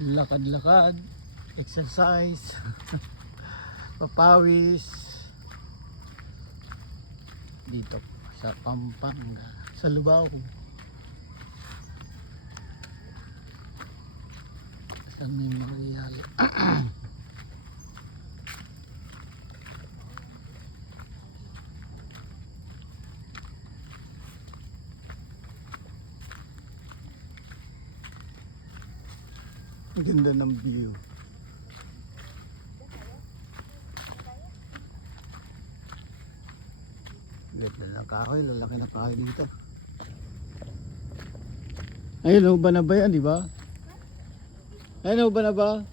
lakad-lakad, exercise, papawis dito sa Pampanga, sa Lubao, sa Memorial. Ang ganda ng view. Ganda ng kahoy, lalaki na kahoy dito. Ayun, ba na ba yan, di ba? Ayun, ba na ba?